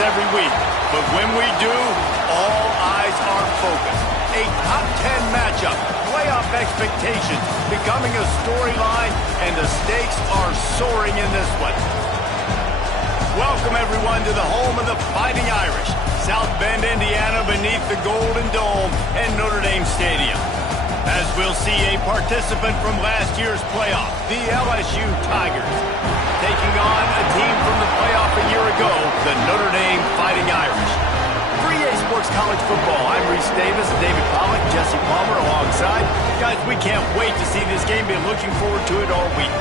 every week, but when we do, all eyes are focused. A top 10 matchup, playoff expectations becoming a storyline, and the stakes are soaring in this one. Welcome, everyone, to the home of the Fighting Irish, South Bend, Indiana, beneath the Golden Dome and Notre Dame Stadium. As we'll see a participant from last year's playoff, the LSU Tigers, taking on a team from the playoff a year ago, the Notre Dame Fighting Irish. For EA Sports College Football, I'm Rip Loso, David Pollack, Jesse Palmer alongside. Guys, we can't wait to see this game. Been looking forward to it all week.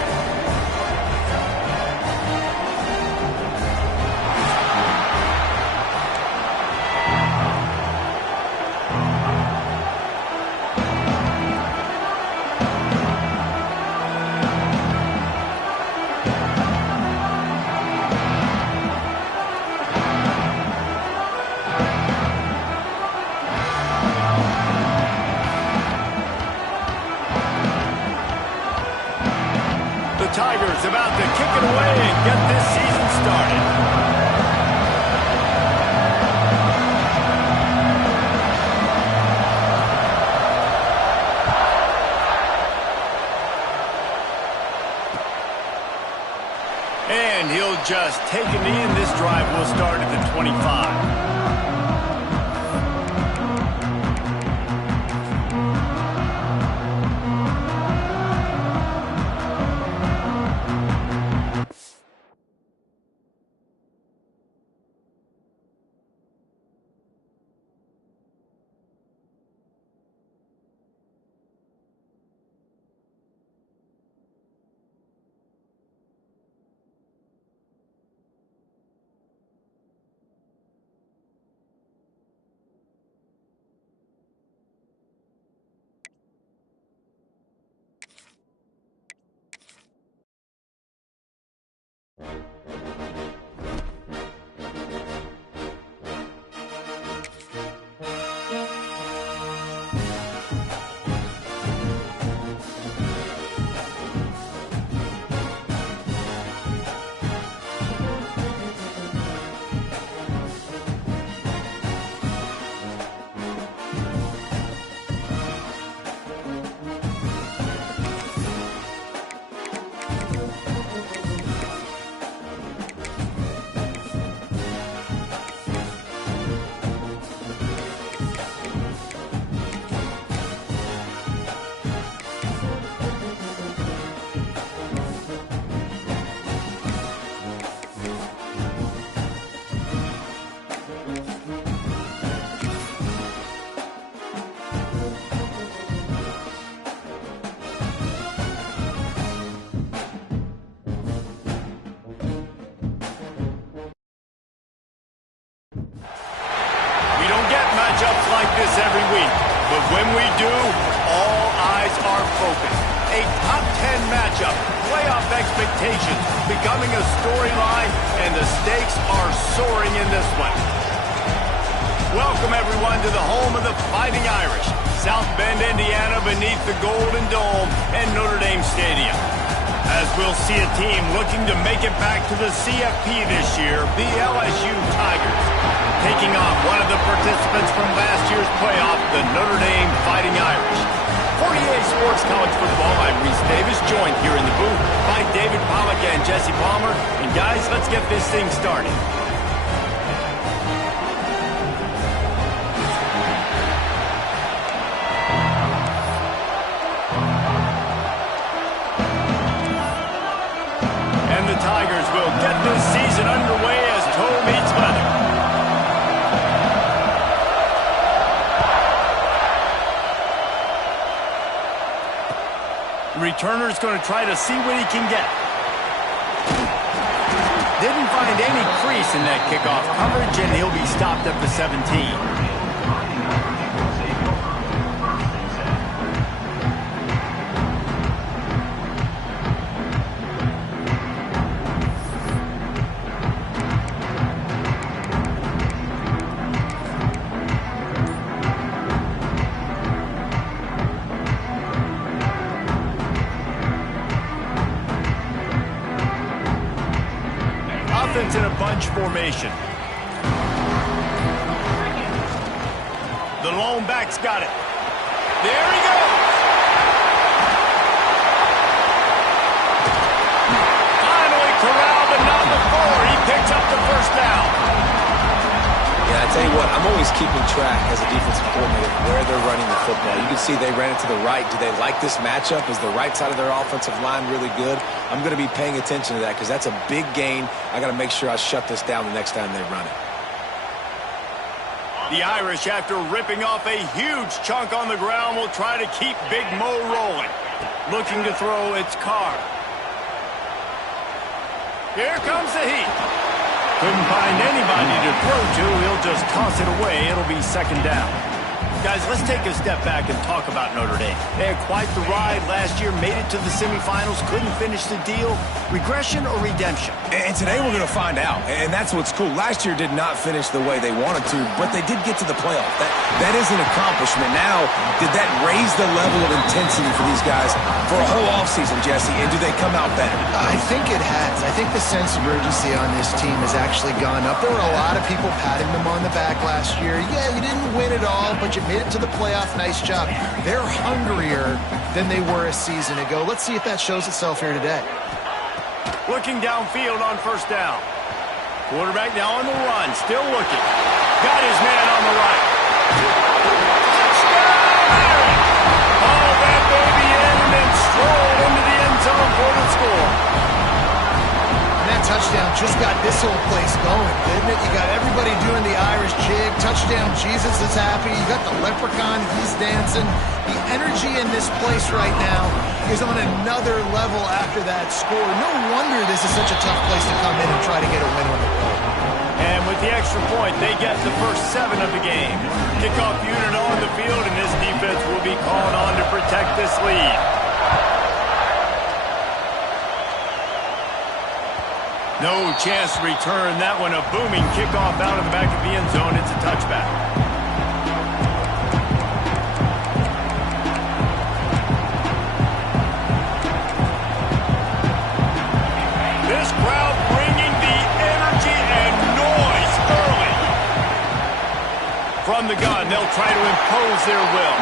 Tigers about to kick it away and get this season started. And he'll just take a knee, and this drive will start at the 25. Every week, but when we do, all eyes are focused. A top 10 matchup, playoff expectations becoming a storyline, and the stakes are soaring in this one. Welcome, everyone, to the home of the Fighting Irish, South Bend, Indiana, beneath the Golden Dome and Notre Dame Stadium. As we'll see a team looking to make it back to the CFP this year, the LSU Tigers, taking on one of the participants from last year's playoff, the Notre Dame Fighting Irish. For EA Sports College Football, I'm Rip Loso, joined here in the booth by David Pollack and Jesse Palmer. And guys, let's get this thing started. And the Tigers will get this season underway as toe meets leather. Returner's going to try to see what he can get. Didn't find any crease in that kickoff coverage, and he'll be stopped at the 17. In a bunch formation. The lone back's got it. There he goes. Finally corralled, but not before. He picks up the first down. Yeah, I tell you what, I'm always keeping track as a defensive coordinator where they're running the football. You can see they ran it to the right. Do they like this matchup? Is the right side of their offensive line really good? I'm going to be paying attention to that because that's a big gain. I got to make sure I shut this down the next time they run it. The Irish, after ripping off a huge chunk on the ground, will try to keep Big Mo rolling. Looking to throw, it's Carr. Here comes the heat. Couldn't find anybody to throw to. He'll just toss it away. It'll be second down. Guys, let's take a step back and talk about Notre Dame. They had quite the ride last year, made it to the semifinals, couldn't finish the deal. Regression or redemption? And today we're going to find out, and that's what's cool. Last year did not finish the way they wanted to, but they did get to the playoff. That is an accomplishment. Now, did that raise the level of intensity for these guys for a whole offseason, Jesse, and do they come out better? I think it has. I think the sense of urgency on this team has actually gone up. There were a lot of people patting them on the back last year. Yeah, you didn't win it all, but you made it to the playoff. Nice job. They're hungrier than they were a season ago. Let's see if that shows itself here today. Looking downfield on first down. Quarterback now on the run. Still looking. Got his man on the right. Touchdown! Haul that baby in and then stroll into the end zone for the score. That touchdown just got this whole place going, didn't it? You got everybody doing the Irish jig. Touchdown, Jesus is happy. You got the leprechaun, he's dancing. The energy in this place right now is on another level after that score. No wonder this is such a tough place to come in and try to get a win on the road. And with the extra point, they get the first 7 of the game. Kickoff unit on the field, and this defense will be called on to protect this lead. No chance to return that one. A booming kickoff out of the back of the end zone. It's a touchback. This crowd bringing the energy and noise early. From the gun, they'll try to impose their will.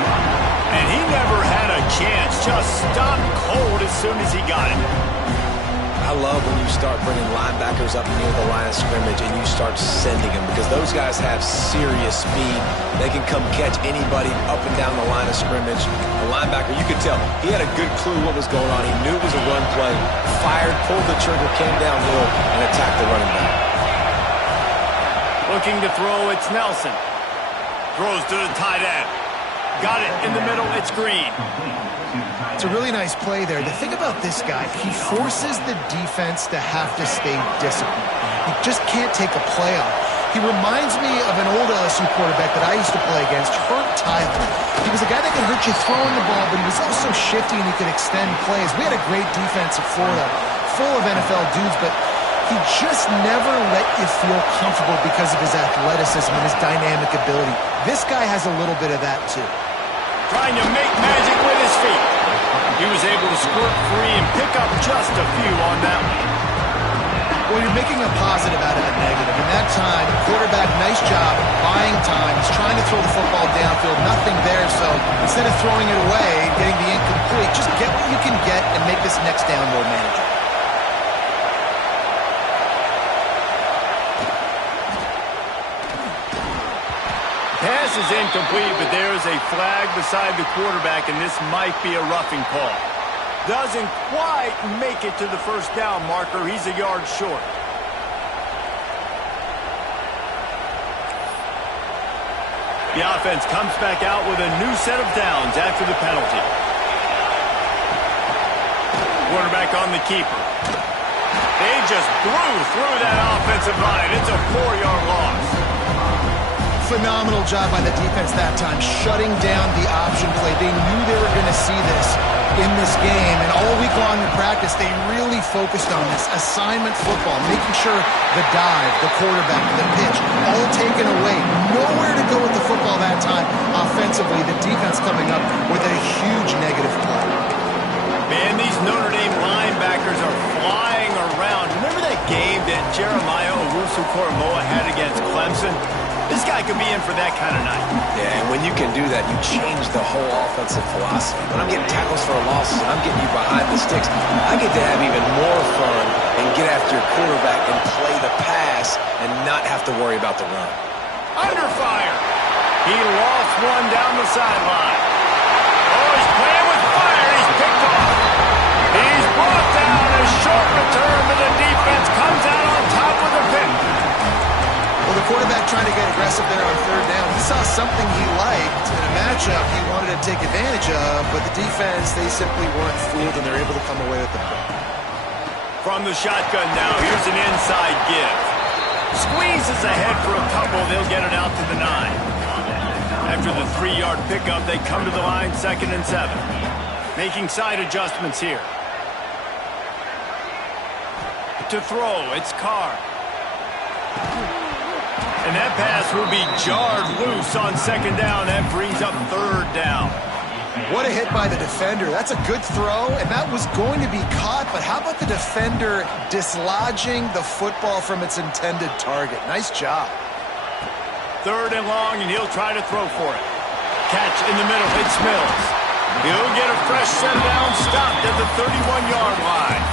And he never had a chance. Just stopped cold as soon as he got it. I love when you start bringing linebackers up near the line of scrimmage and you start sending them because those guys have serious speed. They can come catch anybody up and down the line of scrimmage. The linebacker, you could tell, he had a good clue what was going on. He knew it was a run play, fired, pulled the trigger, came downhill, and attacked the running back. Looking to throw, it's Nelson. Throws to the tight end. Got it in the middle, it's Green. It's a really nice play there. The thing about this guy, he forces the defense to have to stay disciplined. He just can't take a play off. He reminds me of an old LSU quarterback that I used to play against, Herb Tyler. He was a guy that could hurt you throwing the ball, but he was also shifty and he could extend plays. We had a great defense at Florida, full of NFL dudes, but he just never let you feel comfortable because of his athleticism and his dynamic ability. This guy has a little bit of that too. Trying to make magic with his feet. He was able to squirt free and pick up just a few on that one. Well, you're making a positive out of a negative. In that time, quarterback, nice job, buying time. He's trying to throw the football downfield, nothing there. So instead of throwing it away, getting the incomplete, just get what you can get and make this next down more manageable. Pass is incomplete, but there is a flag beside the quarterback, and this might be a roughing call. Doesn't quite make it to the first down marker. He's a yard short. The offense comes back out with a new set of downs after the penalty. Quarterback on the keeper. They just blew through that offensive line. It's a 4-yard loss. Phenomenal job by the defense that time, shutting down the option play. They knew they were going to see this in this game, and all week long in practice, they really focused on this assignment football, making sure the dive, the quarterback, the pitch, all taken away. Nowhere to go with the football that time. Offensively, the defense coming up with a huge negative play. Man, these Notre Dame linebackers are flying around. Remember that game that Jeremiah Owusu-Koramoah had against Clemson? This guy could be in for that kind of night. Yeah, and when you can do that, you change the whole offensive philosophy. When I'm getting tackles for a loss and I'm getting you behind the sticks, I get to have even more fun and get after your quarterback and play the pass and not have to worry about the run. Under fire. He lost one down the sideline. Oh, he's playing with fire. He's picked off. He's brought down. A short return, but the defense comes out on top with a pick. Well, the quarterback trying to get aggressive there on third down. He saw something he liked in a matchup he wanted to take advantage of, but the defense, they simply weren't fooled, and they're able to come away with the pick. From the shotgun now, here's an inside give. Squeezes ahead for a couple. They'll get it out to the 9. After the 3-yard pickup, they come to the line, 2nd and 7. Making side adjustments here. To throw, it's Carr. And that pass will be jarred loose on 2nd down. That brings up 3rd down. What a hit by the defender. That's a good throw, and that was going to be caught, but how about the defender dislodging the football from its intended target? Nice job. 3rd and long, and he'll try to throw for it. Catch in the middle. It's Mills. He'll get a fresh set down, stopped at the 31-yard line.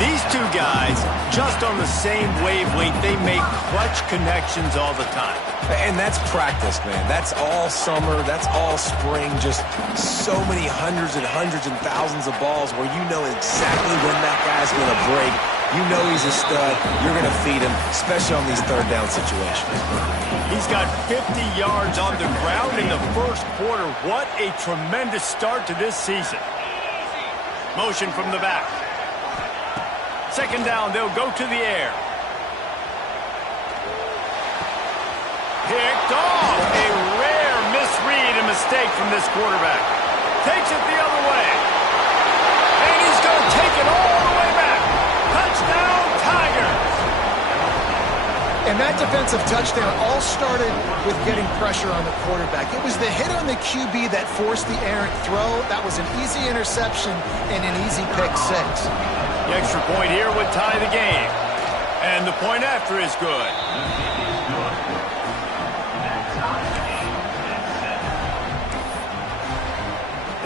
These two guys, just on the same wavelength, they make clutch connections all the time. And that's practice, man. That's all summer. That's all spring. Just so many hundreds and thousands of balls where you know exactly when that guy's going to break. You know he's a stud. You're going to feed him, especially on these 3rd down situations. He's got 50 yards on the ground in the first quarter. What a tremendous start to this season. Motion from the back. 2nd down, they'll go to the air. Picked off. A rare misread and mistake from this quarterback. Takes it the other way. And he's going to take it all the way back. Touchdown, Tigers. And that defensive touchdown all started with getting pressure on the quarterback. It was the hit on the QB that forced the errant throw. That was an easy interception and an easy pick 6. The extra point here would tie the game. And the point after is good.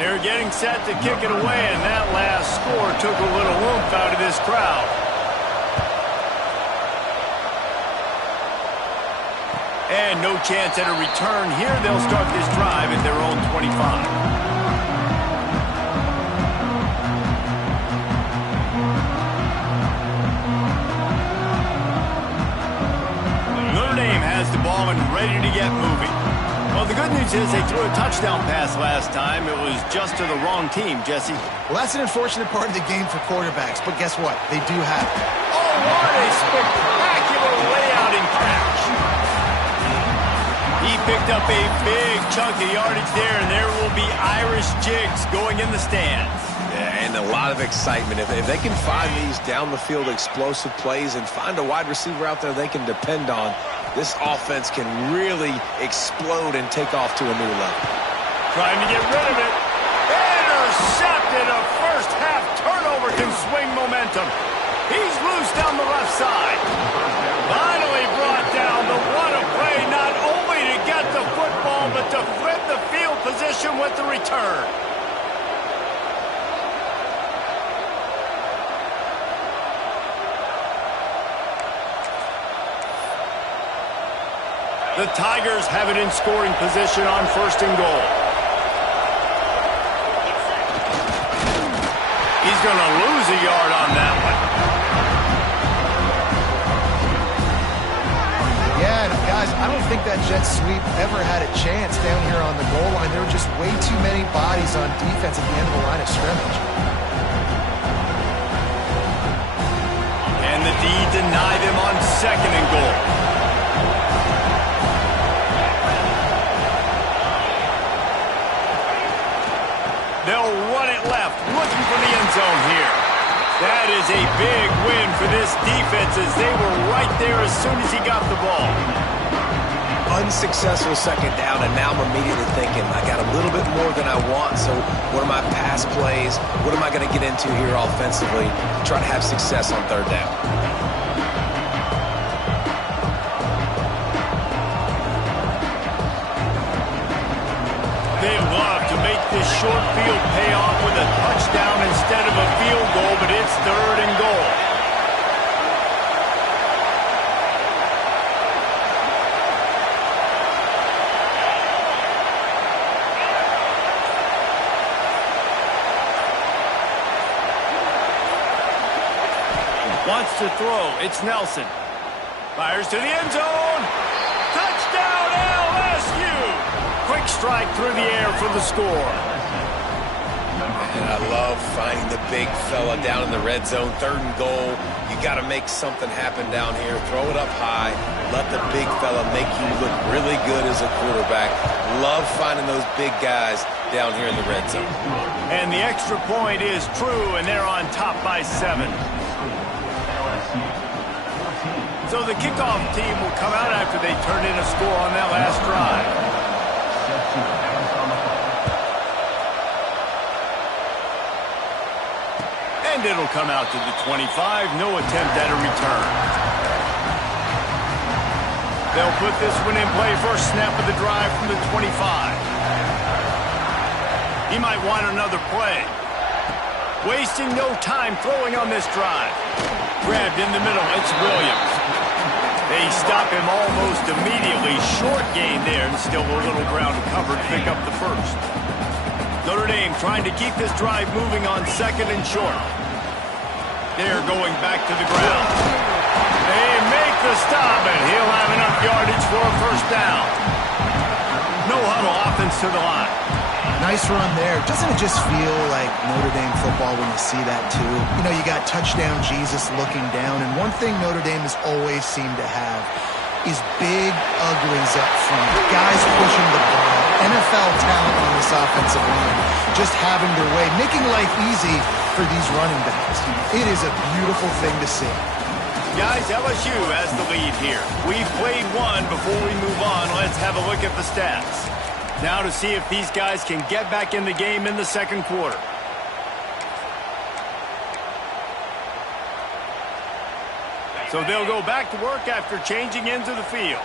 They're getting set to kick it away, and that last score took a little oomph out of this crowd. And no chance at a return here. They'll start this drive at their own 25. Has the ball and ready to get moving. Well, the good news is they threw a touchdown pass last time. It was just to the wrong team, Jesse. Well, that's an unfortunate part of the game for quarterbacks, but guess what? They do have it. Oh, what a spectacular layout and catch. He picked up a big chunk of yardage there, and there will be Irish jigs going in the stands. Yeah, and a lot of excitement. If they can find these down-the-field explosive plays and find a wide receiver out there they can depend on, this offense can really explode and take off to a new level. Trying to get rid of it. Intercepted. A first-half turnover can swing momentum. He's loose down the left side. Finally brought down. The what a play, not only to get the football, but to flip the field position with the return. The Tigers have it in scoring position on 1st and goal. He's going to lose a yard on that one. Yeah, and guys, I don't think that jet sweep ever had a chance down here on the goal line. There were just way too many bodies on defense at the end of the line of scrimmage. And the D deny them on 2nd and goal. They'll run it left, looking for the end zone here. That is a big win for this defense as they were right there as soon as he got the ball. Unsuccessful 2nd down, and now I'm immediately thinking, I got a little bit more than I want, so what are my pass plays? What am I going to get into here offensively to try to have success on 3rd down? They love to make this short field pay off with a touchdown instead of a field goal, but it's 3rd and goal. Wants to throw. It's Nelson. Fires to the end zone. Touchdown, LSU! Quick strike through the air for the score. And I love finding the big fella down in the red zone. 3rd and goal. You got to make something happen down here. Throw it up high. Let the big fella make you look really good as a quarterback. Love finding those big guys down here in the red zone. And the extra point is true, and they're on top by 7. So the kickoff team will come out after they turn in a score on that last drive. And it'll come out to the 25. No attempt at a return. They'll put this one in play. First snap of the drive from the 25. He might want another play. Wasting no time throwing on this drive. Grabbed in the middle. It's Williams. They stop him almost immediately. Short gain there, and still a little ground to cover to pick up the first. Notre Dame trying to keep this drive moving on 2nd and short. They're going back to the ground. They make the stop, and he'll have enough yardage for a first down. No huddle, offense to the line. Nice run there. Doesn't it just feel like Notre Dame football when you see that too? You know, you got touchdown Jesus looking down, and one thing Notre Dame has always seemed to have is big uglies up front. Guys pushing the ball. NFL talent on this offensive line. Just having their way, making life easy for these running backs. It is a beautiful thing to see. Guys, LSU has the lead here. We've played one. Before we move on, let's have a look at the stats. Now to see if these guys can get back in the game in the 2nd quarter. So they'll go back to work after changing into the field.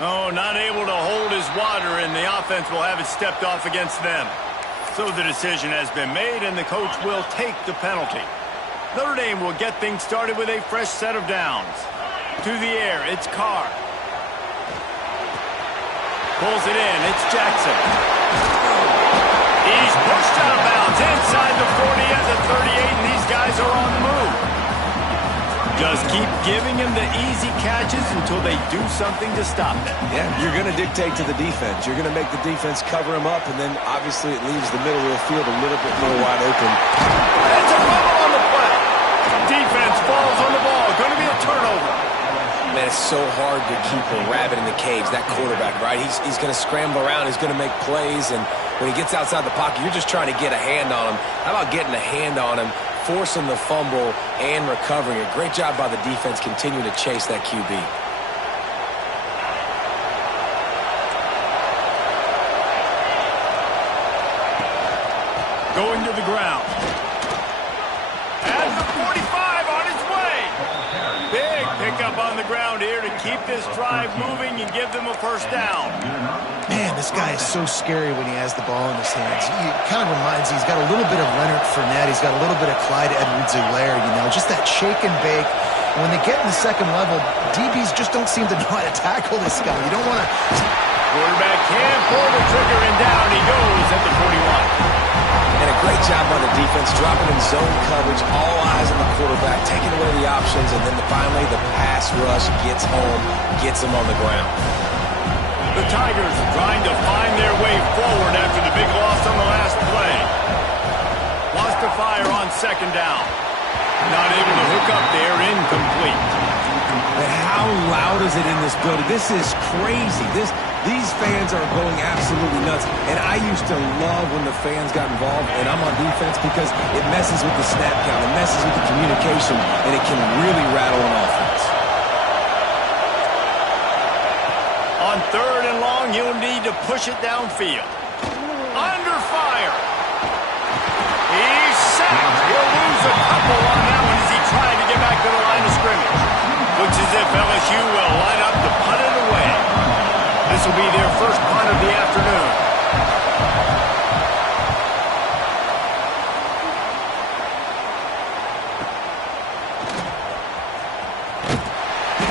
Oh, not able to hold his water, and the offense will have it stepped off against them. So the decision has been made, and the coach will take the penalty. Notre Dame will get things started with a fresh set of downs. To the air, it's Carr. Pulls it in, it's Jackson. He's pushed out of bounds inside the 40 at the 38, and these guys are on the move. Just keep giving him the easy catches until they do something to stop them. Yeah, you're going to dictate to the defense. You're going to make the defense cover him up, and then obviously it leaves the middle of the field a little bit more wide open. That's a fumble on the play. Defense falls on the ball. Going to be a turnover. Man, it's so hard to keep a rabbit in the cage, that quarterback, right? He's going to scramble around. He's going to make plays, and when he gets outside the pocket, you're just trying to get a hand on him. How about getting a hand on him, forcing the fumble, and recovering? A great job by the defense continuing to chase that QB. Going to the ground. At the 45 on its way. Big pickup on the ground here to keep this drive moving and give them a first down. Man, this guy is so scary when he has the ball in his hands. He kind of reminds me, he's got a little bit of Leonard Fournette. He's got a little bit of Clyde Edwards-Helaire, you know, just that shake and bake. When they get in the second level, DBs just don't seem to know how to tackle this guy. You don't want to... Quarterback can pull the trigger, and down he goes at the 41. And a great job by the defense, dropping in zone coverage, all eyes on the quarterback, taking away the options, and then finally the pass rush gets home, gets him on the ground. The Tigers trying to find their way forward after the big loss on the last play. Lost to fire on 2nd down. Not able to hook up there, incomplete. But how loud is it in this building? This is crazy. These fans are going absolutely nuts. And I used to love when the fans got involved, and I'm on defense, because it messes with the snap count, it messes with the communication, and it can really rattle an offense. On 3rd and long, he'll need to push it downfield. Under fire. He's sacked. He'll lose a couple on that one as he tried to get back to the line of scrimmage. Looks as if LSU will line up to punt it away. This will be their first punt of the afternoon.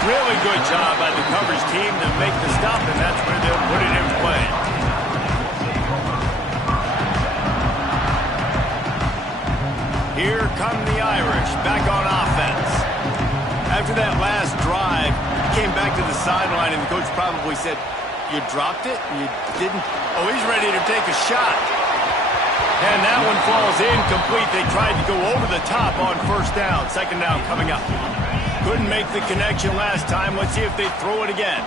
Really good job by the coverage team to make the stop, and that's where they'll put it in play. Here come the Irish, back on offense. After that last drive, he came back to the sideline, and the coach probably said, "You dropped it? You didn't?" Oh, he's ready to take a shot. And that one falls incomplete. They tried to go over the top on first down. Second down coming up. Couldn't make the connection last time. Let's see if they throw it again.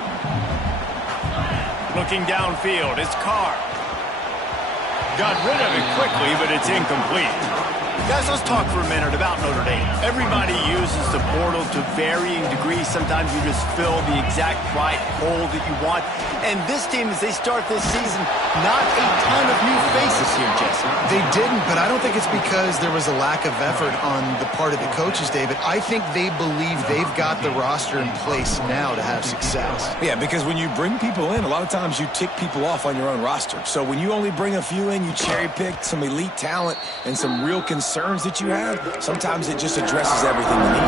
Looking downfield, it's Carr. Got rid of it quickly, but it's incomplete. Guys, let's talk for a minute about Notre Dame. Everybody uses the portal to varying degrees. Sometimes you just fill the exact right hole that you want. And this team, as they start this season, not a ton of new faces here, Jesse. They didn't, but I don't think it's because there was a lack of effort on the part of the coaches, David. I think they believe they've got the roster in place now to have success. Yeah, because when you bring people in, a lot of times you tick people off on your own roster. So when you only bring a few in, you cherry-pick some elite talent and some real concerns that you have, sometimes it just addresses everything you need.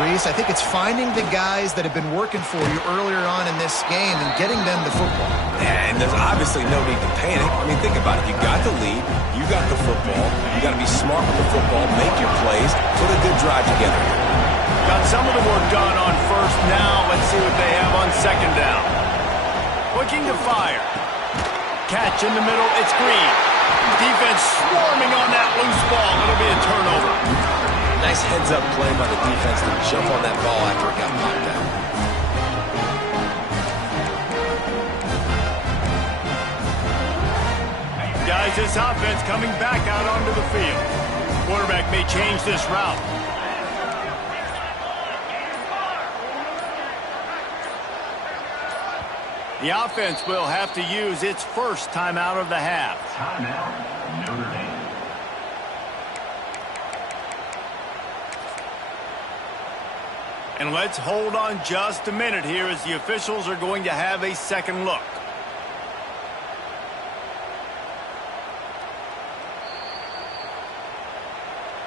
Reese, I think it's finding the guys that have been working for you earlier on in this game and getting them the football. And there's obviously no need to panic. I mean, think about it. You got the lead. You got the football. You got to be smart with the football, make your plays, put a good drive together. Got some of the work done on first. Now let's see what they have on second down. Looking to fire. Catch in the middle. It's Green. Defense swarming on that loose ball. It'll be a turnover. Nice heads-up play by the defense to jump on that ball after it got popped out. Guys, this offense coming back out onto the field. Quarterback may change this route. The offense will have to use its first timeout of the half. Timeout, Notre Dame. And let's hold on just a minute here as the officials are going to have a second look.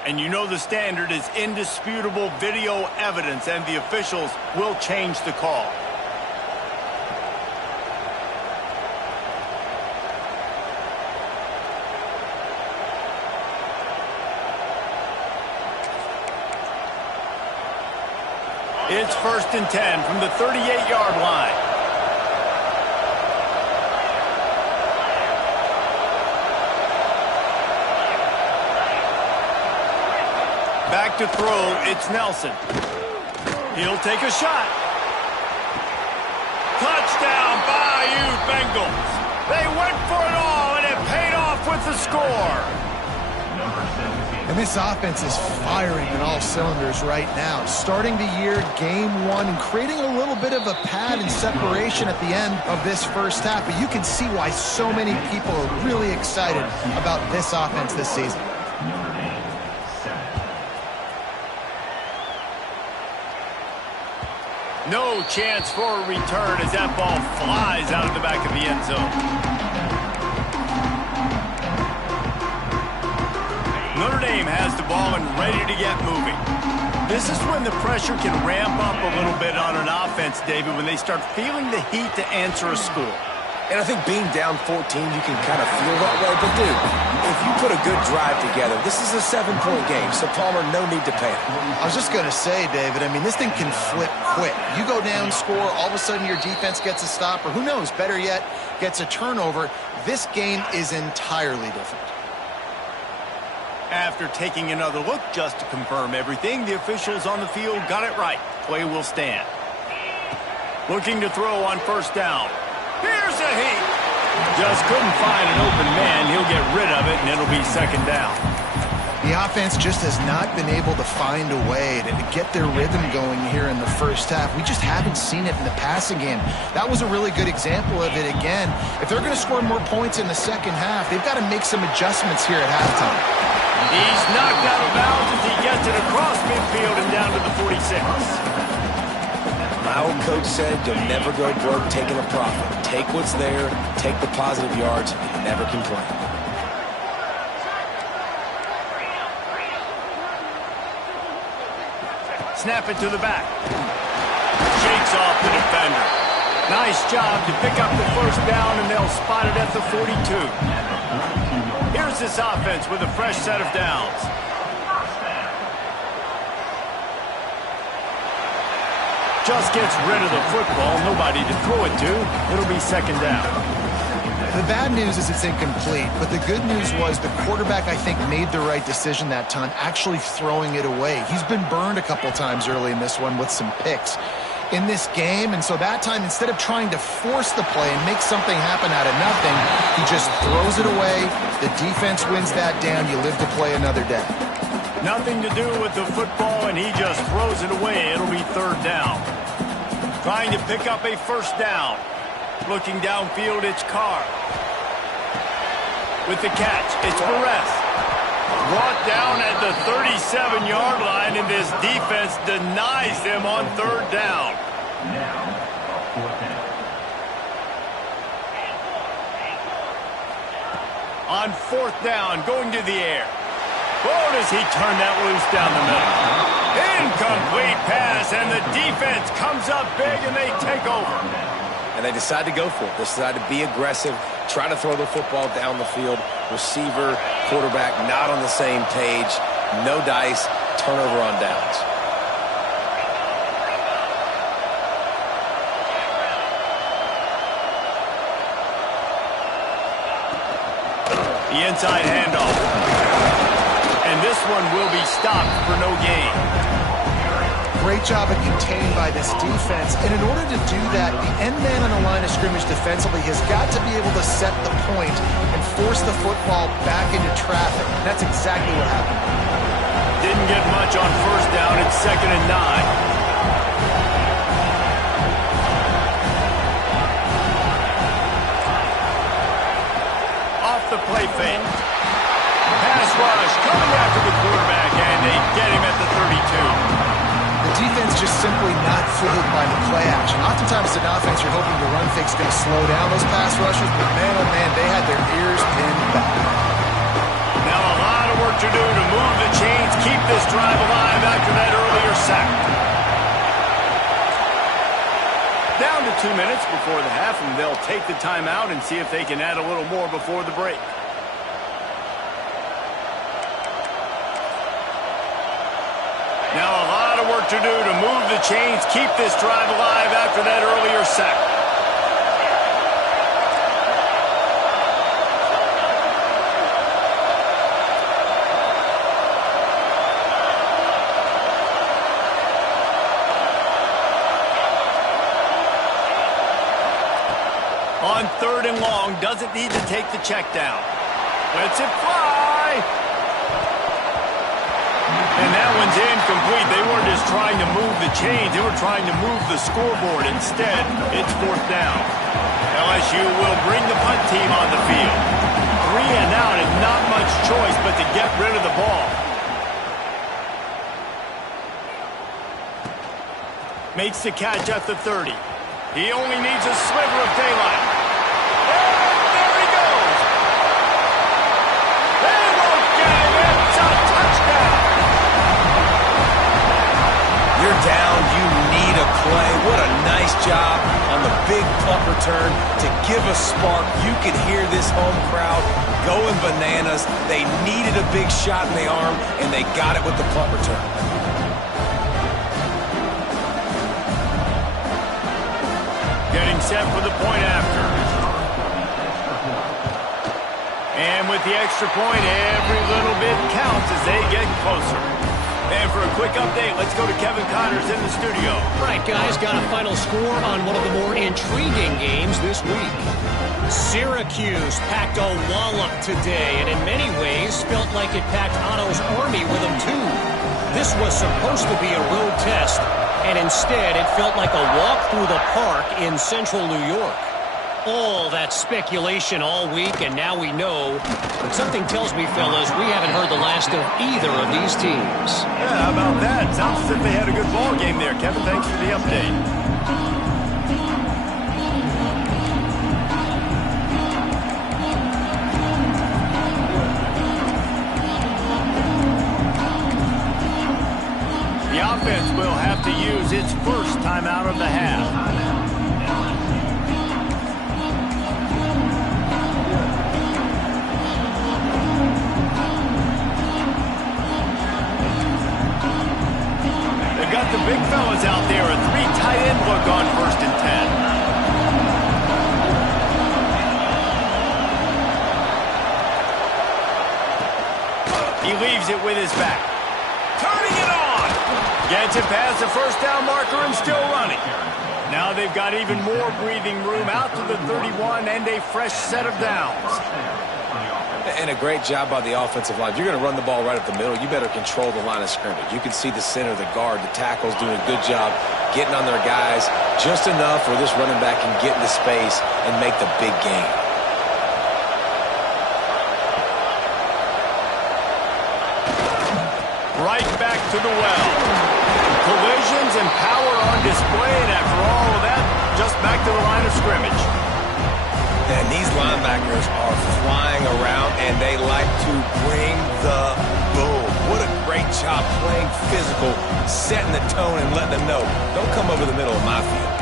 And you know the standard is indisputable video evidence, and the officials will change the call. It's 1st and 10 from the 38-yard line. Back to throw, it's Nelson. He'll take a shot. Touchdown, Bayou Bengals. They went for it all, and it paid off with the score. And this offense is firing on all cylinders right now. Starting the year, game one, and creating a little bit of a pad and separation at the end of this first half. But you can see why so many people are really excited about this offense this season. No chance for a return as that ball flies out of the back of the end zone. Notre Dame has the ball and ready to get moving. This is when the pressure can ramp up a little bit on an offense, David, when they start feeling the heat to answer a score. And I think being down 14, you can kind of feel that way. But, dude, if you put a good drive together, this is a 7-point game. So, Palmer, no need to panic. I was just going to say, David, I mean, this thing can flip quick. You go down, score, all of a sudden your defense gets a stop, or who knows, better yet, gets a turnover. This game is entirely different. After taking another look just to confirm everything, the officials on the field got it right. Play will stand. Looking to throw on first down. Here's a heat. Just couldn't find an open man. He'll get rid of it, and it'll be second down. The offense just has not been able to find a way to get their rhythm going here in the first half. We just haven't seen it in the passing game. That was a really good example of it again. If they're going to score more points in the second half, they've got to make some adjustments here at halftime. He's knocked out of bounds as he gets it across midfield and down to the 46. My old coach said you'll never go broke taking a profit. Take what's there, take the positive yards, and never complain. Snap it to the back. Shakes off the defender. Nice job to pick up the first down, and they'll spot it at the 42. Here's this offense with a fresh set of downs. Just gets rid of the football. Nobody to throw it to. It'll be second down. The bad news is it's incomplete, but the good news was the quarterback, I think, made the right decision that time, actually throwing it away. He's been burned a couple times early in this one with some picks in this game, and so that time, instead of trying to force the play and make something happen out of nothing, he just throws it away. The defense wins that down. You live to play another day. Nothing to do with the football, and he just throws it away. It'll be third down. Trying to pick up a first down. Looking downfield, it's Carr. With the catch, it's Perez. Brought down at the 37-yard line, and this defense denies them on third down. Now, fourth down. On fourth down, going to the air. Oh, does he turn that loose down the middle. Incomplete pass, and the defense comes up big, and they take over. And they decide to go for it. They decide to be aggressive, try to throw the football down the field. Receiver, quarterback, not on the same page. No dice, turnover on downs. The inside handoff. And this one will be stopped for no gain. Great job of containing by this defense. And in order to do that, the end man on the line of scrimmage defensively has got to be able to set the point and force the football back into traffic. And that's exactly what happened. Didn't get much on first down. It's 2nd and 9. The play fake. Pass rush coming after the quarterback, and they get him at the 32. The defense just simply not fooled by the play action. Oftentimes, an offense you're hoping the run fake's going to slow down those pass rushers, but man, oh man, they had their ears pinned back. Now a lot of work to do to move the chains, keep this drive alive after that earlier sack. Down to 2 minutes before the half, and they'll take the timeout and see if they can add a little more before the break. Now a lot of work to do to move the chains, keep this drive alive after that earlier sack. On 3rd and long, doesn't need to take the check down. Lets it fly. And that one's incomplete. They weren't just trying to move the chains. They were trying to move the scoreboard. Instead, it's 4th down. LSU will bring the punt team on the field. 3 and out and not much choice but to get rid of the ball. Makes the catch at the 30. He only needs a sliver of daylight. And there he goes. They won't get him. It's a touchdown. You're down, you need a play. What a nice job on the big punt return to give a spark. You could hear this home crowd going bananas. They needed a big shot in the arm, and they got it with the punt return. Getting set for the point after. And with the extra point, every little bit counts as they get closer. And for a quick update, let's go to Kevin Connors in the studio. All right, guys, got a final score on one of the more intriguing games this week. Syracuse packed a wallop today, and in many ways felt like it packed Otto's Army with them too. This was supposed to be a road test, and instead it felt like a walk through the park in central New York. All that speculation all week, and now we know. But something tells me, fellas, we haven't heard the last of either of these teams. Yeah, how about that? Sounds as if they had a good ball game there. Kevin, thanks for the update. The offense will have to use its first timeout of the half. Got the big fellas out there. A 3 tight end look on 1st and 10. He leaves it with his back. Turning it on. Gets it past the first down marker and still running. Now they've got even more breathing room out to the 31 and a fresh set of downs. And a great job by the offensive line. If you're going to run the ball right up the middle, you better control the line of scrimmage. You can see the center, the guard, the tackles doing a good job getting on their guys just enough where this running back can get into space and make the big gain. Right back to the well. Collisions and power on display, and after all of that, just back to the line of scrimmage. And these linebackers are flying around, and they like to bring the boom. What a great job playing physical, setting the tone, and letting them know, don't come over the middle of my field.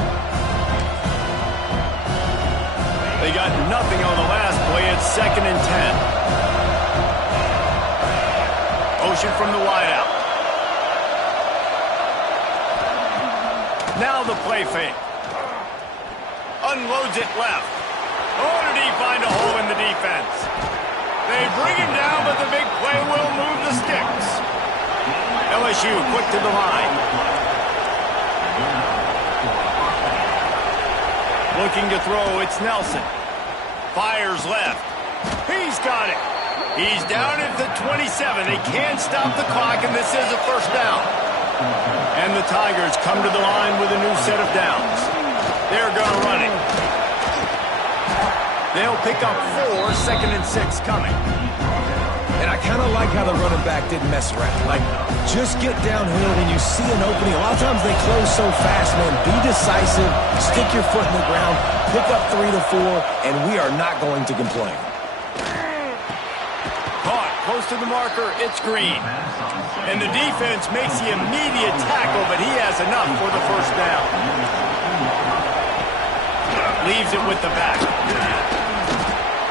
They got nothing on the last play. It's 2nd and 10. Motion from the wideout. Now the play fake. Unloads it left. Oh, did he find a hole in the defense? They bring him down, but the big play will move the sticks. LSU quick to the line. Looking to throw, it's Nelson. Fires left. He's got it. He's down at the 27. They can't stop the clock, and this is a first down. And the Tigers come to the line with a new set of downs. They're going to run it. They'll pick up 4, 2nd and 6 coming. And I kind of like how the running back didn't mess around. Like, just get downhill when you see an opening. A lot of times they close so fast, man. Be decisive, stick your foot in the ground, pick up 3 to 4, and we are not going to complain. Caught close to the marker, it's Green. And the defense makes the immediate tackle, but he has enough for the first down. Leaves it with the back.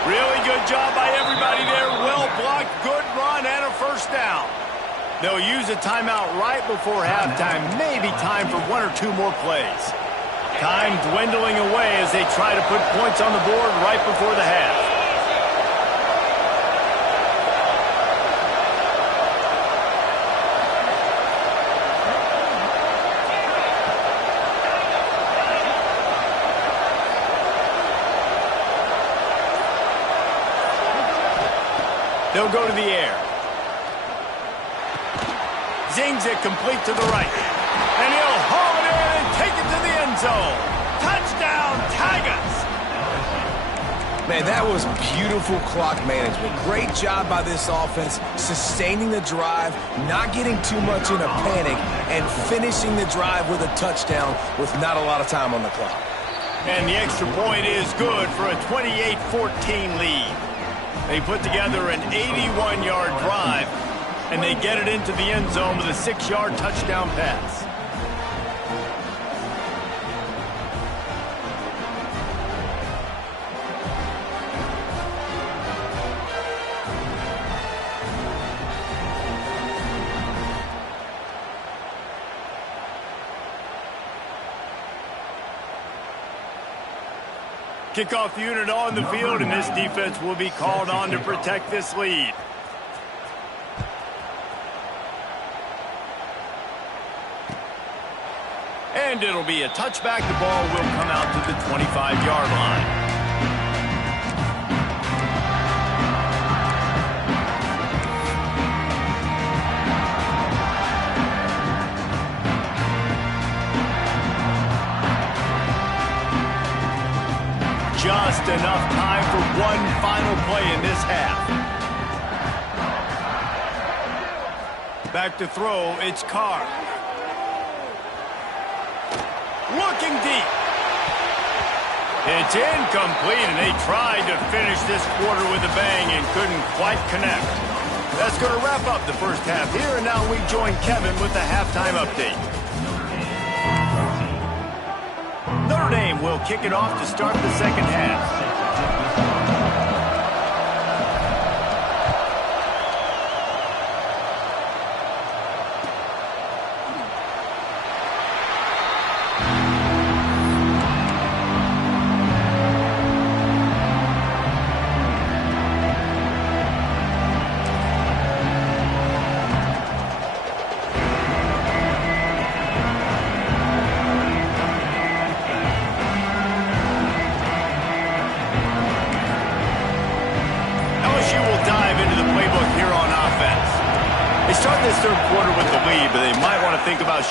Really good job by everybody there. Well blocked, good run, and a first down. They'll use a timeout right before halftime. Maybe time for 1 or 2 more plays. Time dwindling away as they try to put points on the board right before the half. They'll go to the air. Zings it complete to the right. And he'll haul it in and take it to the end zone. Touchdown, Tigers! Man, that was beautiful clock management. Great job by this offense, sustaining the drive, not getting too much in a panic, and finishing the drive with a touchdown with not a lot of time on the clock. And the extra point is good for a 28-14 lead. They put together an 81-yard drive, and they get it into the end zone with a 6-yard touchdown pass. Kickoff unit on the field, and this defense will be called on to protect this lead. And it'll be a touchback. The ball will come out to the 25-yard line. Just enough time for one final play in this half. Back to throw, it's Carr. Looking deep. It's incomplete, and they tried to finish this quarter with a bang and couldn't quite connect. That's going to wrap up the first half here, and now we join Kevin with the halftime update. Notre Dame will kick it off to start the second half.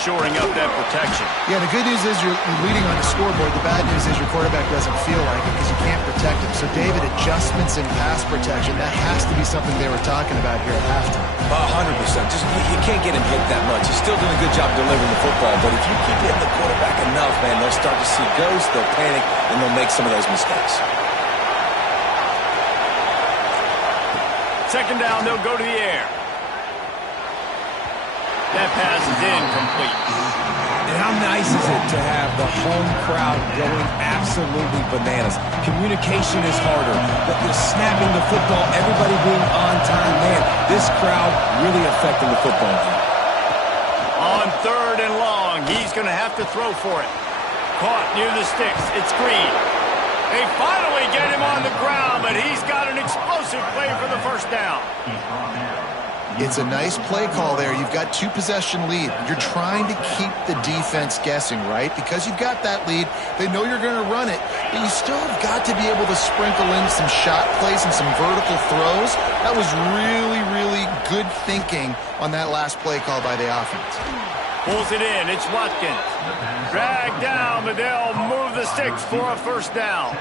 Shoring up that protection. Yeah, the good news is you're leading on the scoreboard. The bad news is your quarterback doesn't feel like it because you can't protect him. So, David, adjustments in pass protection, that has to be something they were talking about here at halftime. 100%. Just you can't get him hit that much. He's still doing a good job delivering the football, but if you keep hitting the quarterback enough, man, they'll start to see ghosts, they'll panic, and they'll make some of those mistakes. Second down, they'll go to the air. That pass is incomplete. And how nice is it to have the home crowd going absolutely bananas? Communication is harder. The snapping the football, everybody being on time. Man, this crowd really affecting the football game. On third and long, he's going to have to throw for it. Caught near the sticks. It's Green. They finally get him on the ground, but he's got an explosive play for the first down. It's a nice play call there. You've got two-possession lead. You're trying to keep the defense guessing, right? Because you've got that lead, they know you're going to run it, but you still have got to be able to sprinkle in some shot plays and some vertical throws. That was really, really good thinking on that last play call by the offense. Pulls it in. It's Watkins. Dragged down, but they'll move the sticks for a first down.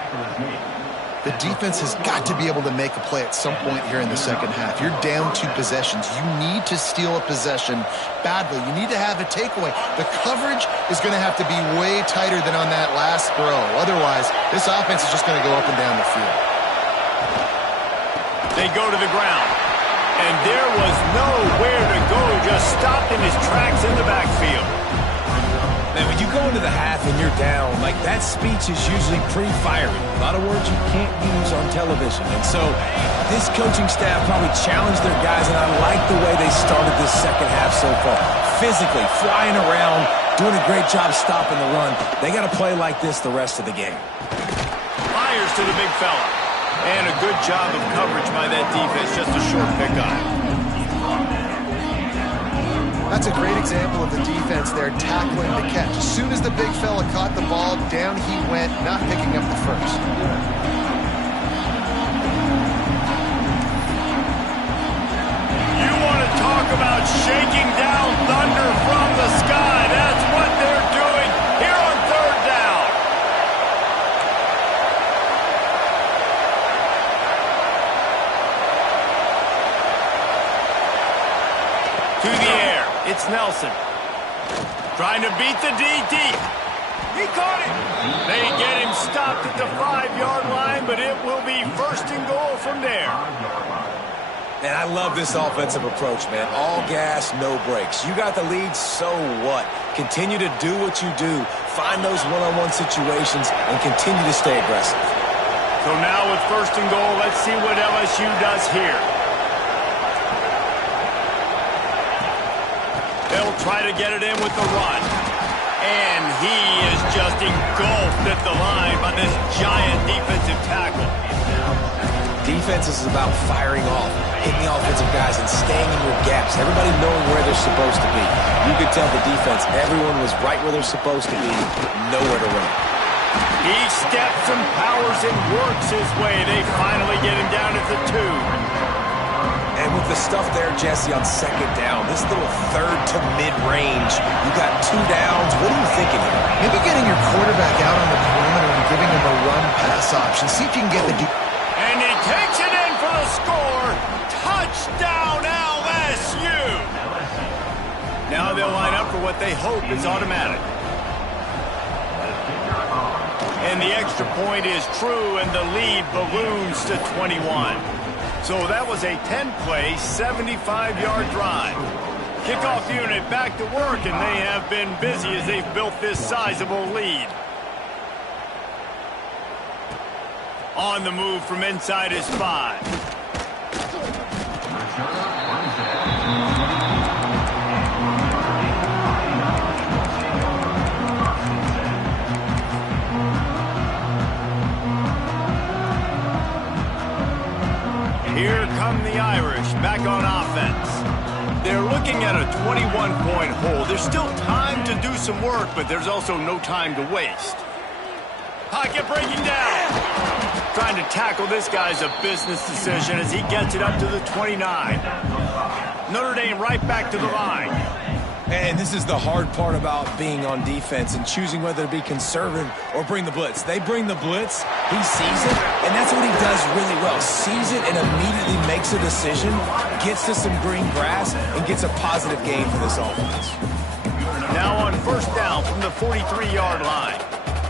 The defense has got to be able to make a play at some point here in the second half. You're down 2 possessions. You need to steal a possession badly. You need to have a takeaway. The coverage is going to have to be way tighter than on that last throw. Otherwise, this offense is just going to go up and down the field. They go to the ground. And there was nowhere to go. Just stopped in his tracks in the backfield. Man, when you go into the half and you're down, like that speech is usually pretty fiery. A lot of words you can't use on television. And so this coaching staff probably challenged their guys, and I like the way they started this second half so far. Physically, flying around, doing a great job stopping the run. They got to play like this the rest of the game. Fires to the big fella. And a good job of coverage by that defense. Just a short pickup. That's a great example of the defense there tackling the catch. As soon as the big fella caught the ball, down he went, not picking up the first. You want to talk about shaking down thunder from the sky. That's what they're doing here on third down. To the air. It's Nelson. Trying to beat the D deep. He caught it. They get him stopped at the 5-yard line, but it will be first and goal from there. Man, I love this offensive approach, man. All gas, no brakes. You got the lead, so what? Continue to do what you do. Find those one-on-one situations and continue to stay aggressive. So now with first and goal, let's see what LSU does here. They'll try to get it in with the run. And he is just engulfed at the line by this giant defensive tackle. Defense is about firing off. hitting the offensive guys and staying in your gaps, everybody knowing where they're supposed to be. You could tell the defense, everyone was right where they're supposed to be, nowhere to run. He steps and powers and works his way. They finally get him down at the 2. And with the stuff there, Jesse, on second down, this little third to mid-range, you got 2 downs. What are you thinking here? Maybe getting your quarterback out on the perimeter and giving him a run-pass option. See if you can get the... And he takes it in for the score. Touchdown, LSU! Now they'll line up for what they hope is automatic. And the extra point is true, and the lead balloons to 21. So that was a 10-play, 75-yard drive. Kickoff unit back to work, and they have been busy as they've built this sizable lead. On the move from inside his 5. Here come the Irish back on offense. They're looking at a 21-point hole. There's still time to do some work, but there's also no time to waste. Pocket breaking down. Trying to tackle this guy's a business decision as he gets it up to the 29. Notre Dame right back to the line. And this is the hard part about being on defense and choosing whether to be conservative or bring the blitz. They bring the blitz, he sees it, and that's what he does really well. Sees it and immediately makes a decision, gets to some green grass, and gets a positive gain for this offense. Now on first down from the 43-yard line.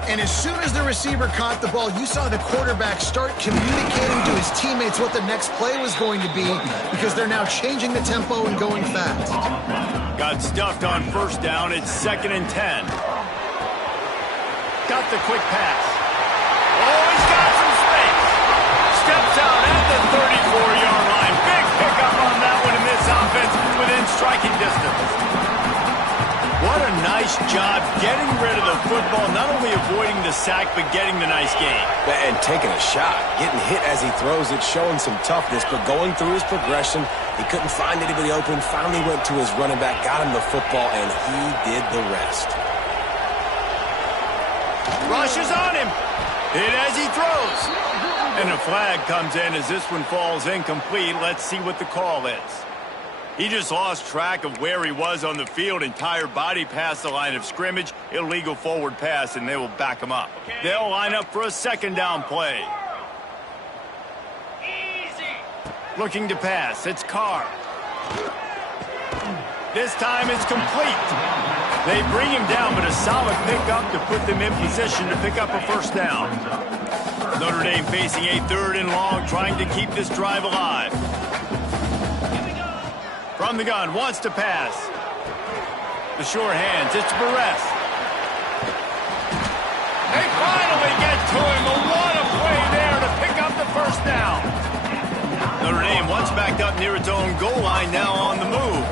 And as soon as the receiver caught the ball, you saw the quarterback start communicating to his teammates what the next play was going to be because they're now changing the tempo and going fast. Got stuffed on first down. It's 2nd and 10. Got the quick pass. Oh, he's got some space. Steps out at the 34-yard line. Big pickup on that one in this offense within striking distance. What a nice job getting rid of the football, not only avoiding the sack, but getting the nice gain. And taking a shot, getting hit as he throws it, showing some toughness, but going through his progression, he couldn't find anybody open, finally went to his running back, got him the football, and he did the rest. Rushes on him. Hit as he throws. And a flag comes in as this one falls incomplete. Let's see what the call is. He just lost track of where he was on the field. Entire body past the line of scrimmage. Illegal forward pass, and they will back him up. They'll line up for a second down play. Looking to pass. It's Carr. This time it's complete. They bring him down, but a solid pickup to put them in position to pick up a first down. Notre Dame facing a 3rd and long, trying to keep this drive alive. From the gun, wants to pass. The sure hands, it's Barres. They finally get to him. What a play there to pick up the first down. Notre Dame once backed up near its own goal line, now on the move.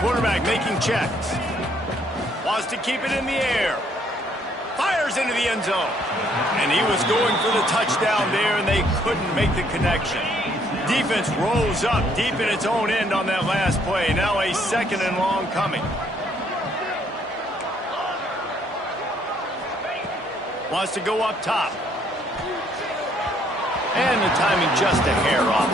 Quarterback making checks. Wants to keep it in the air. Fires into the end zone. And he was going for the touchdown there, and they couldn't make the connection. Defense rose up deep in its own end on that last play. Now a 2nd and long coming. Wants to go up top. And the timing just a hair off.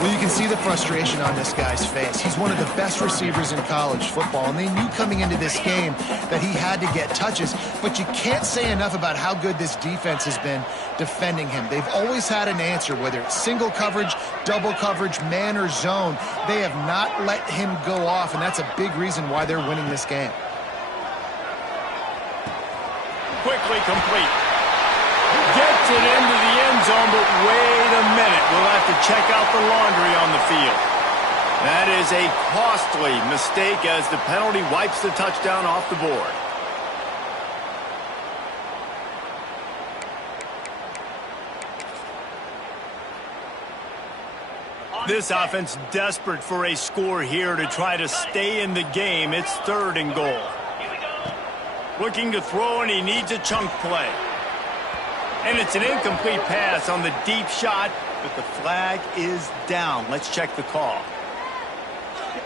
Well, you can see the frustration on this guy's face. He's one of the best receivers in college football, and they knew coming into this game that he had to get touches, but you can't say enough about how good this defense has been defending him. They've always had an answer, whether it's single coverage, double coverage, man or zone. They have not let him go off, and that's a big reason why they're winning this game. Quickly complete. Gets it into the end zone, but wait a minute. We'll have to check out the laundry on the field. That is a costly mistake as the penalty wipes the touchdown off the board. This offense desperate for a score here to try to stay in the game. It's 3rd and goal. Looking to throw, and he needs a chunk play. And it's an incomplete pass on the deep shot. But the flag is down. Let's check the call.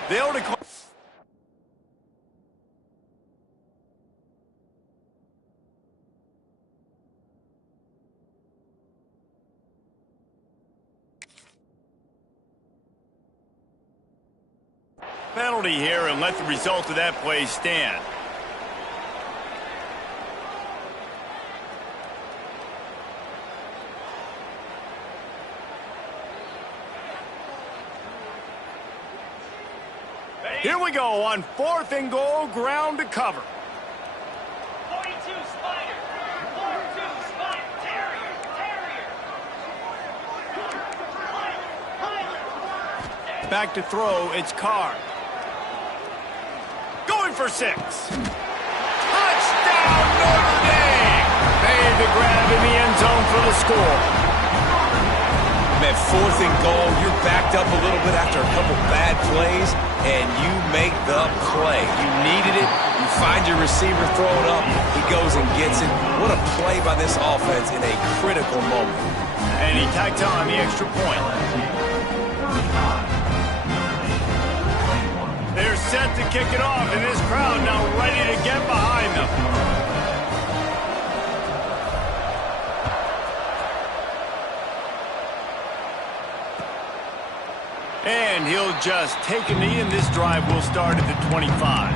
They'll declare. Penalty here, and let the result of that play stand. Here we go on 4th and goal, ground to cover. 42 Spider. 42 Spider. Terrier. Back to throw, it's Carr. Going for 6. Touchdown, Notre Dame! Made the grab in the end zone for the score. At 4th and goal, you're backed up a little bit after a couple bad plays, and you make the play. You needed it. You find your receiver, throw it up. He goes and gets it. What a play by this offense in a critical moment. And he tacked on the extra point. They're set to kick it off, and this crowd now ready to get behind them. And he'll just take a knee, and this drive will start at the 25.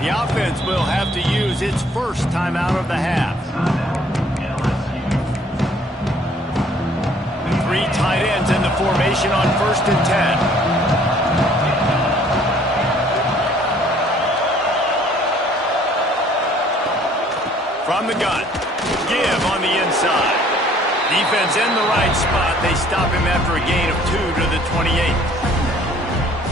The offense will have to use its first timeout of the half. 3 tight ends in the formation on 1st and 10. From the gun, give on the inside. Defense in the right spot. They stop him after a gain of 2 to the 28.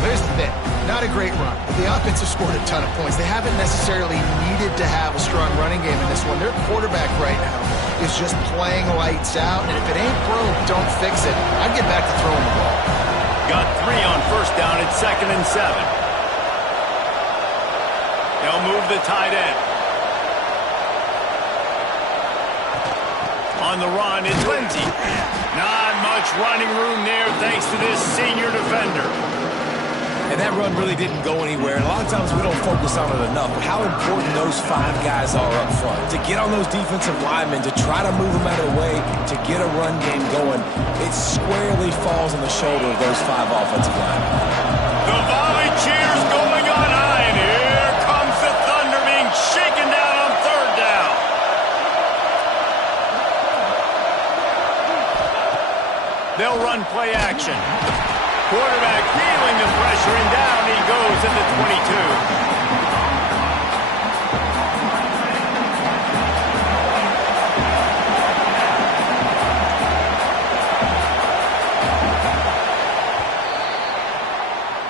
There's the bit. Not a great run, but the offense has scored a ton of points. They haven't necessarily needed to have a strong running game in this one. Their quarterback right now is just playing lights out, and if it ain't broke, don't fix it. I'd get back to throwing the ball. Got 3 on 1st down at 2nd and 7. They'll move the tight end. On the run is Lindsey. Not much running room there thanks to this senior defender. And that run really didn't go anywhere. And a lot of times we don't focus on it enough, but how important those 5 guys are up front. To get on those defensive linemen, to try to move them out of the way, to get a run game going, it squarely falls on the shoulder of those 5 offensive linemen. The volley cheers going on high, and here comes the Thunder being shaken down on 3rd down. They'll run play action. Quarterback feeling the pressure, and down he goes at the 22.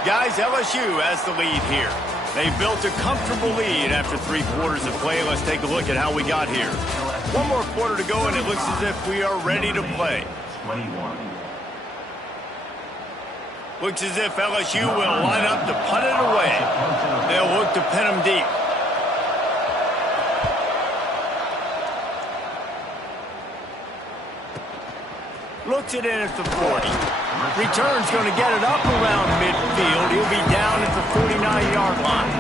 Guys, LSU has the lead here. They built a comfortable lead after 3 quarters of play. Let's take a look at how we got here. 1 more quarter to go, and it looks as if we are ready to play. 21. Looks as if LSU will line up to punt it away. They'll look to pin them deep. Looks it in at the 40. Return's going to get it up around midfield. He'll be down at the 49-yard line.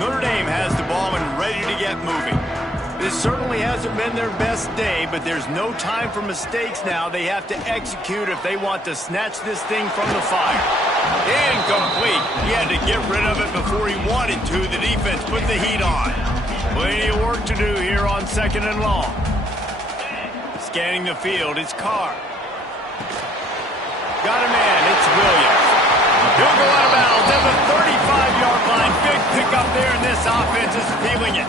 Notre Dame has the ball and ready to get moving. This certainly hasn't been their best day, but there's no time for mistakes now. They have to execute if they want to snatch this thing from the fire. Incomplete. He had to get rid of it before he wanted to. The defense put the heat on. Plenty of work to do here on 2nd and long. Scanning the field, it's Carr. Got a man, it's Williams. He'll go out of bounds at the 35-yard line. Big pickup there, and this offense is feeling it.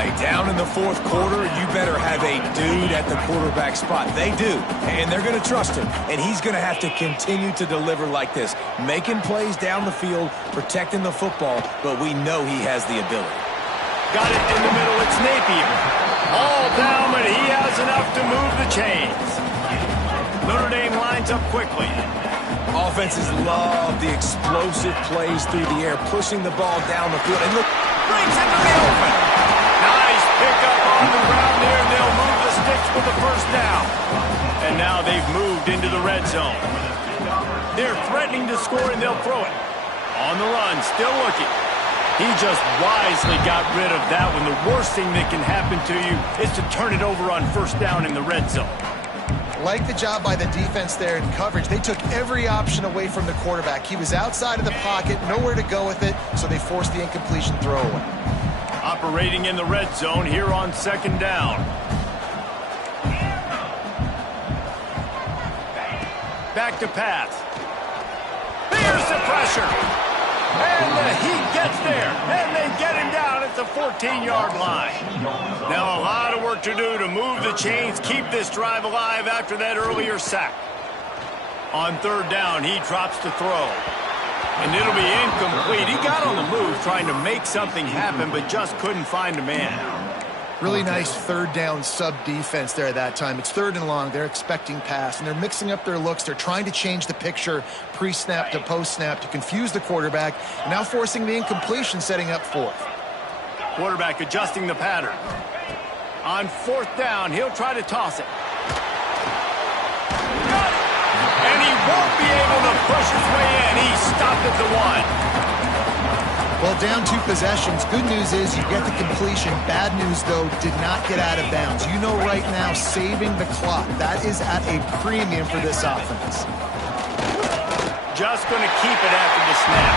Hey, down in the fourth quarter, you better have a dude at the quarterback spot. They do, and they're going to trust him. And he's going to have to continue to deliver like this, making plays down the field, protecting the football, but we know he has the ability. Got it in the middle. It's Napier. All down, but he has enough to move the chains. Notre Dame lines up quickly. Offenses love the explosive plays through the air, pushing the ball down the field. And look, Brings it to the open. Nice pickup on the ground there, and they'll move the sticks for the first down. And now they've moved into the red zone. They're threatening to score, and they'll throw it. On the run, still looking. He just wisely got rid of that one. The worst thing that can happen to you is to turn it over on first down in the red zone. Like the job by the defense there in coverage. They took every option away from the quarterback. He was outside of the pocket, nowhere to go with it, so they forced the incompletion throwaway. Operating in the red zone here on second down. Back to pass. There's the pressure. And the Heat gets there. And they get him down at the 14-yard line. Now a lot of work to do to move the chains, keep this drive alive after that earlier sack. On third down, he drops to throw. And it'll be incomplete. He got on the move trying to make something happen, but just couldn't find a man. Really nice third down sub-defense there at that time. It's third and long. They're expecting pass, and they're mixing up their looks. They're trying to change the picture pre-snap to post-snap to confuse the quarterback, and now forcing the incompletion, setting up fourth. Quarterback adjusting the pattern. On fourth down, he'll try to toss it. Got it! And he won't be able to push his way in. He stopped at the 1. Well, down 2 possessions. Good news is you get the completion. Bad news, though, did not get out of bounds. You know right now, saving the clock. That is at a premium for this offense. Just going to keep it after the snap.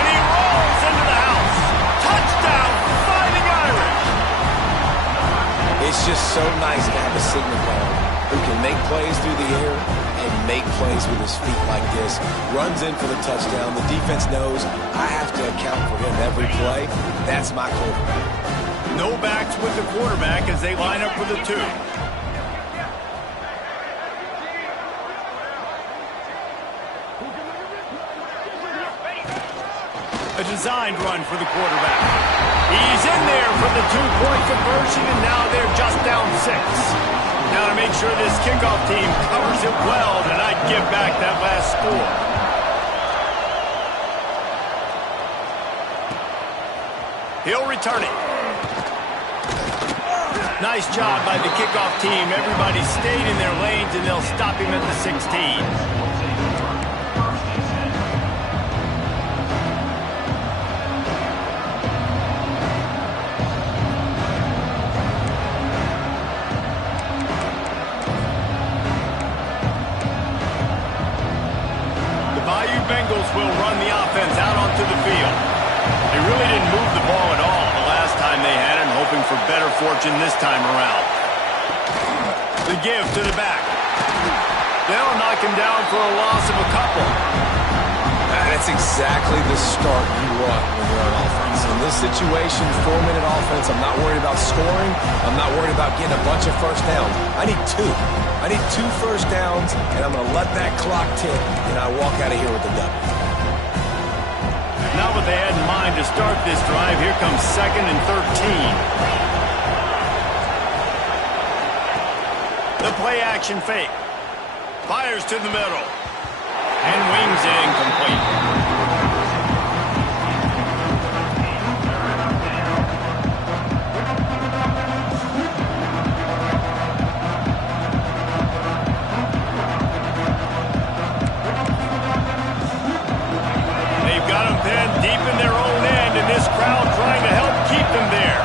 And he rolls into the house. Touchdown, Fighting Irish. It's just so nice to have a signal caller who can make plays through the air and make plays with his feet like this. Runs in for the touchdown. The defense knows I have to account for him every play. That's my quarterback. No backs with the quarterback as they line up for the 2. A designed run for the quarterback. He's in there for the 2-point conversion, and now they're just down 6. Now to make sure this kickoff team covers it well to not give back that last score. He'll return it. Nice job by the kickoff team. Everybody stayed in their lanes, and they'll stop him at the 16. Bengals will run the offense out onto the field. They really didn't move the ball at all the last time they had it, hoping for better fortune this time around. The give to the back. They'll knock him down for a loss of a couple. That's exactly the start you want when you're on offense. In this situation, 4-minute offense, I'm not worried about scoring. I'm not worried about getting a bunch of first downs. I need 2. I need 2 first downs, and I'm going to let that clock tick, and I walk out of here with the W. Not what they had in mind to start this drive. Here comes 2nd and 13. The play action fake. Fires to the middle. And wings it incomplete. Deep in their own end, and this crowd trying to help keep them there.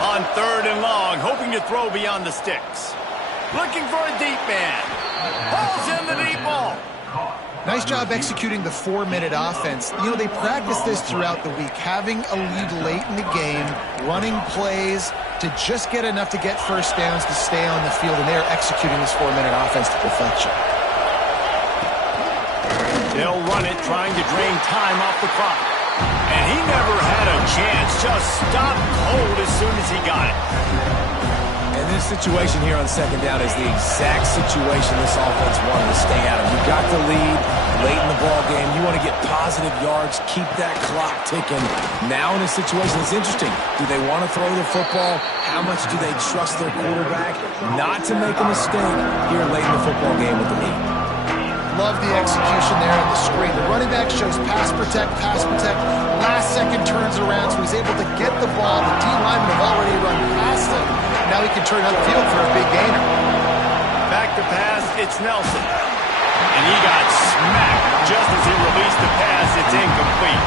On 3rd and long, hoping to throw beyond the sticks. Looking for a deep man. Ball's in the deep ball. Nice job executing the 4-minute offense. You know, they practice this throughout the week, having a lead late in the game, running plays to just get enough to get first downs to stay on the field, and they're executing this 4-minute offense to perfection. They'll run it, trying to drain time off the clock. And he never had a chance. Just stopped cold as soon as he got it. And this situation here on second down is the exact situation this offense wanted to stay out of. You got the lead late in the ball game. You want to get positive yards, keep that clock ticking. Now in a situation that's interesting, do they want to throw the football? How much do they trust their quarterback not to make a mistake here late in the football game with the lead? Love the execution there on the screen. The running back shows pass protect, pass protect. Last second turns around, so he's able to get the ball. The D linemen have already run past him. Now he can turn upfield for a big gainer. Back to pass, it's Nelson. And he got smacked just as he released the pass. It's incomplete.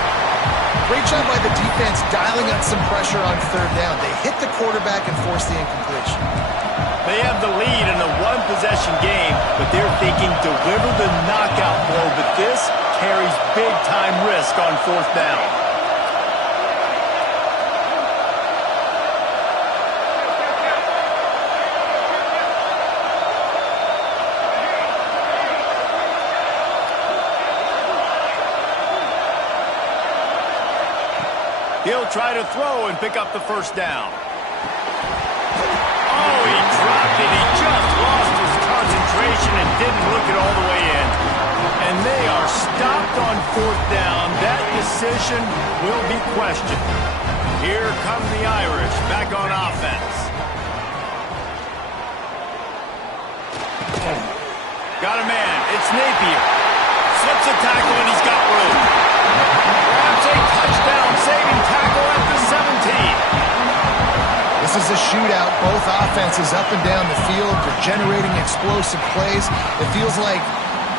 Great job by the defense dialing up some pressure on third down. They hit the quarterback and forced the incompletion. They have the lead in a one-possession game, but they're thinking deliver the knockout blow. But this carries big-time risk on fourth down. He'll try to throw and pick up the first down. Oh, he dropped it. He just lost his concentration and didn't look it all the way in. And they are stopped on fourth down. That decision will be questioned. Here come the Irish back on offense. Got a man. It's Napier. Slips a tackle and he's got room. Grabs a touchdown saving tackle at the 17. This is a shootout. Both offenses up and down the field. They're generating explosive plays. It feels like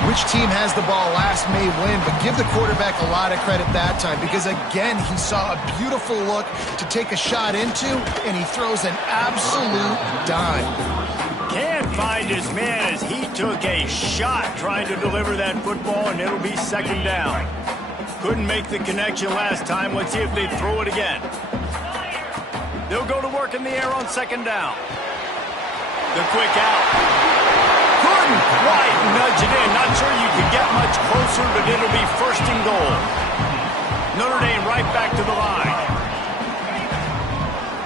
which team has the ball last may win, but give the quarterback a lot of credit that time because, again, he saw a beautiful look to take a shot into, and he throws an absolute dime. Can't find his man as he took a shot trying to deliver that football, and it'll be second down. Couldn't make the connection last time. Let's see if they throw it again. They'll go to work in the air on second down. The quick out. Couldn't quite nudge it in. Not sure you could get much closer, but it'll be first and goal. Notre Dame right back to the line.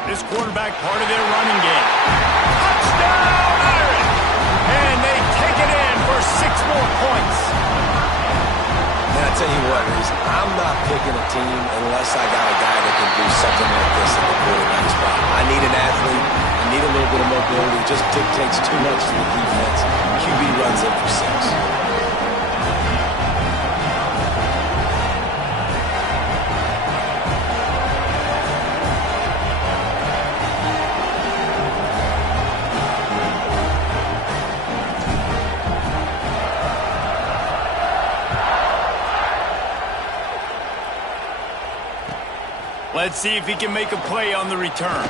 This quarterback part of their running game. Touchdown, Irish! And they take it in for 6 more points. And I tell you what, Reese, I'm not picking a team unless I got a guy that can do something like this at the quarterback spot. I need an athlete. I need a little bit of mobility. It just dictates too much to the defense. QB runs in for 6. Let's see if he can make a play on the return.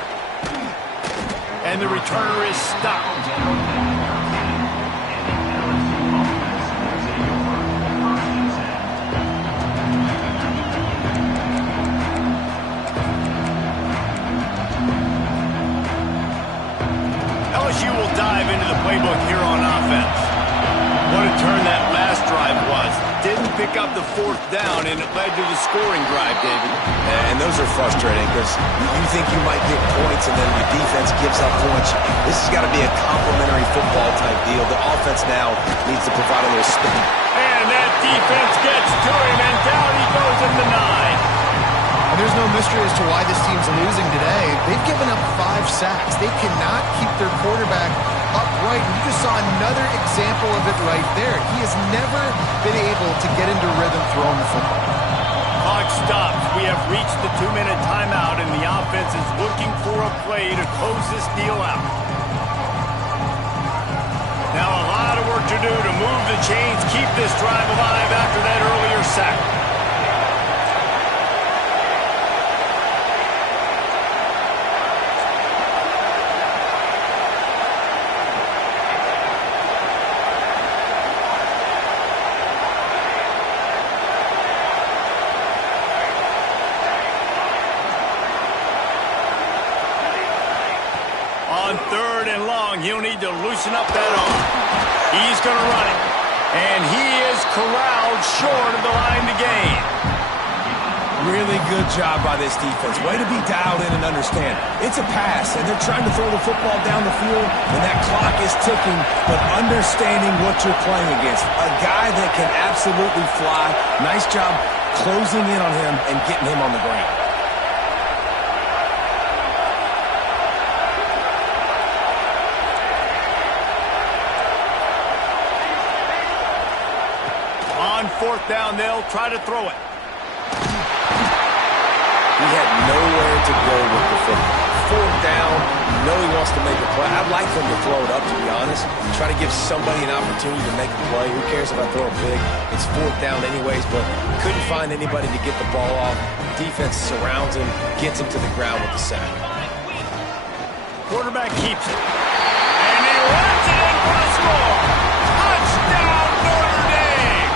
And the returner is stopped. LSU will dive into the playbook here on offense. What a turn that last drive was. Didn't pick up the fourth down, and it led to the scoring drive, David. And those are frustrating because you think you might get points and then your defense gives up points. This has got to be a complementary football type deal. The offense now needs to provide a little spin. And that defense gets to him, and down he goes in the 9. And there's no mystery as to why this team's losing today. They've given up 5 sacks. They cannot keep their quarterback upright. And you just saw another example of it right there. He has never been able to get into rhythm throwing the football. Clock stops. We have reached the 2-minute timeout, and the offense is looking for a play to close this deal out. Now a lot of work to do to move the chains, keep this drive alive after that earlier sack. On 3rd and long, he'll need to loosen up that arm. He's going to run it. And he is corralled short of the line to gain. Really good job by this defense. Way to be dialed in and understand. It's a pass, and they're trying to throw the football down the field, and that clock is ticking, but understanding what you're playing against. A guy that can absolutely fly. Nice job closing in on him and getting him on the ground. On fourth down, they'll try to throw it. He had nowhere to go with the football. Fourth down, you know he wants to make a play. I'd like for him to throw it up, to be honest. Try to give somebody an opportunity to make a play. Who cares if I throw it big? It's fourth down anyways, but couldn't find anybody to get the ball off. Defense surrounds him, gets him to the ground with the sack. Quarterback keeps it. And he runs it in for the score. Touchdown, Notre Dame!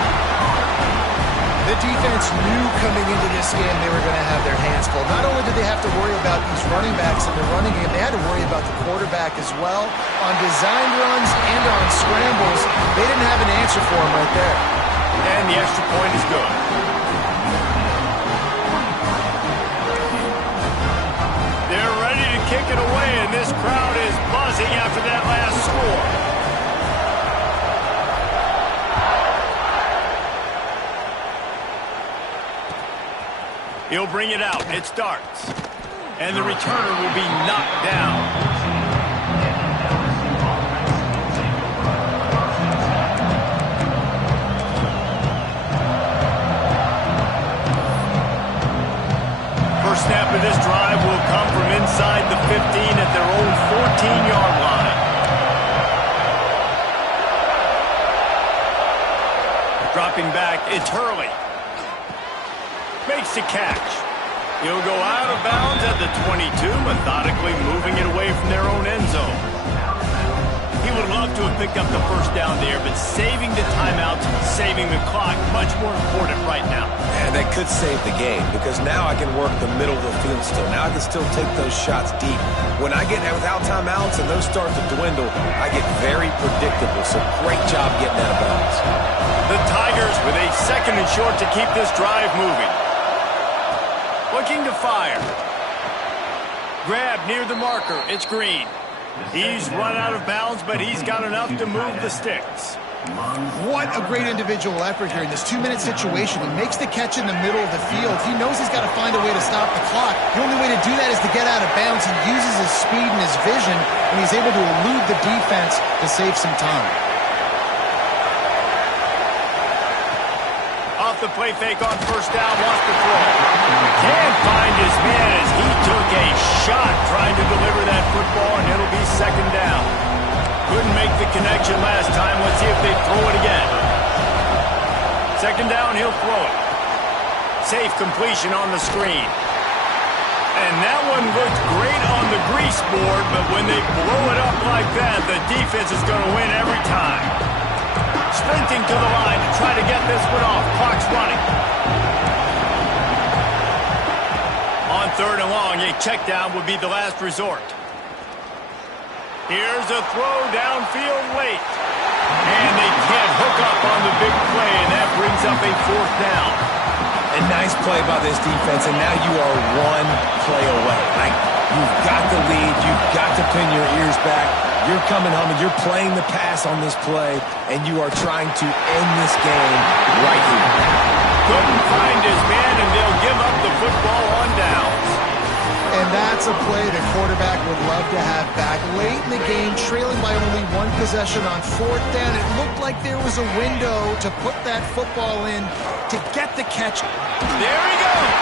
The defense knew coming into this game they were going to have their hands full. Not only did they have to worry about these running backs in the running game, they had to worry about the quarterback as well. On design runs and on scrambles, they didn't have an answer for him right there. And the extra point is good. They're ready to kick it away, and this crowd is buzzing after that last score. He'll bring it out. It starts. And the returner will be knocked down. First snap of this drive will come from inside the 15 at their own 14-yard line. Dropping back, it's Hurley. Makes the catch. He'll go out of bounds at the 22, methodically moving it away from their own end zone. He would love to have picked up the first down there, but saving the timeouts, saving the clock, much more important right now. And that could save the game, because now I can work the middle of the field still. Now I can still take those shots deep. When I get without timeouts and those start to dwindle, I get very predictable. So great job getting out of bounds. The Tigers with a second and short to keep this drive moving. Looking to fire. Grab near the marker. It's Green. He's run out of bounds, but he's got enough to move the sticks. What a great individual effort here in this 2-minute situation. He makes the catch in the middle of the field. He knows he's got to find a way to stop the clock. The only way to do that is to get out of bounds. He uses his speed and his vision, and he's able to elude the defense to save some time. Off the play fake on first down, wants to throw. Can't find his man as he took a shot trying to deliver that football, and it'll be second down. Couldn't make the connection last time. Let's see if they throw it again. Second down, he'll throw it. Safe completion on the screen. And that one looked great on the grease board, but when they blow it up like that, the defense is going to win every time. Sprinting to the line to try to get this one off. Clock's running. On third and long, a check down would be the last resort. Here's a throw downfield late. And they can't hook up on the big play, and that brings up a fourth down. A nice play by this defense, and now you are one play away. Like, you've got the lead. You've got to pin your ears back. You're coming home, and you're playing the pass on this play, and you are trying to end this game right here. Couldn't find his man, and they'll give up the football on downs. And that's a play the quarterback would love to have back. Late in the game, trailing by only one possession on fourth down, it looked like there was a window to put that football in to get the catch. There he goes.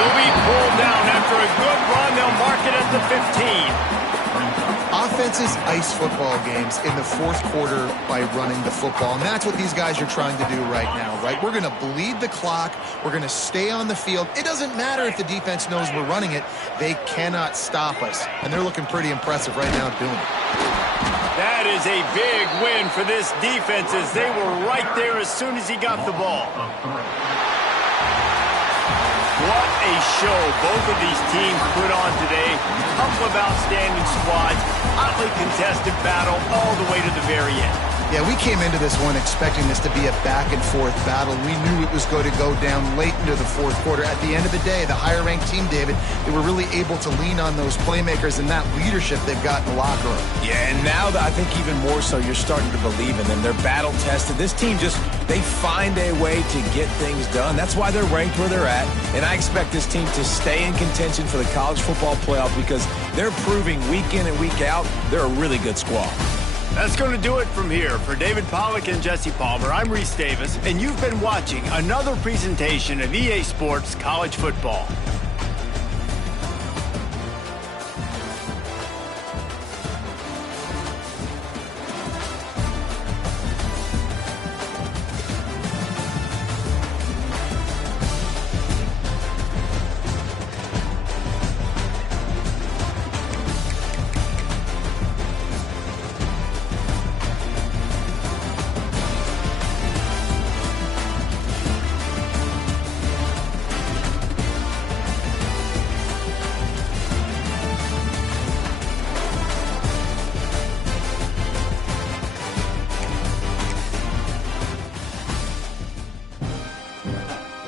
He'll be pulled down after a good run. They'll mark it at the 15. Offenses ice football games in the fourth quarter by running the football, and that's what these guys are trying to do right now, right? We're going to bleed the clock. We're going to stay on the field. It doesn't matter if the defense knows we're running it. They cannot stop us, and they're looking pretty impressive right now doing it. That is a big win for this defense as they were right there as soon as he got the ball. What a show both of these teams put on today. Couple of outstanding squads, hotly contested battle all the way to the very end. Yeah, we came into this one expecting this to be a back-and-forth battle. We knew it was going to go down late into the fourth quarter. At the end of the day, the higher-ranked team, David, they were really able to lean on those playmakers and that leadership they've got in the locker room. Yeah, and now I think even more so, you're starting to believe in them. They're battle-tested. This team they find a way to get things done. That's why they're ranked where they're at. And I expect this team to stay in contention for the college football playoff because they're proving week in and week out they're a really good squad. That's going to do it from here. For David Pollack and Jesse Palmer, I'm Reese Davis, and you've been watching another presentation of EA Sports College Football.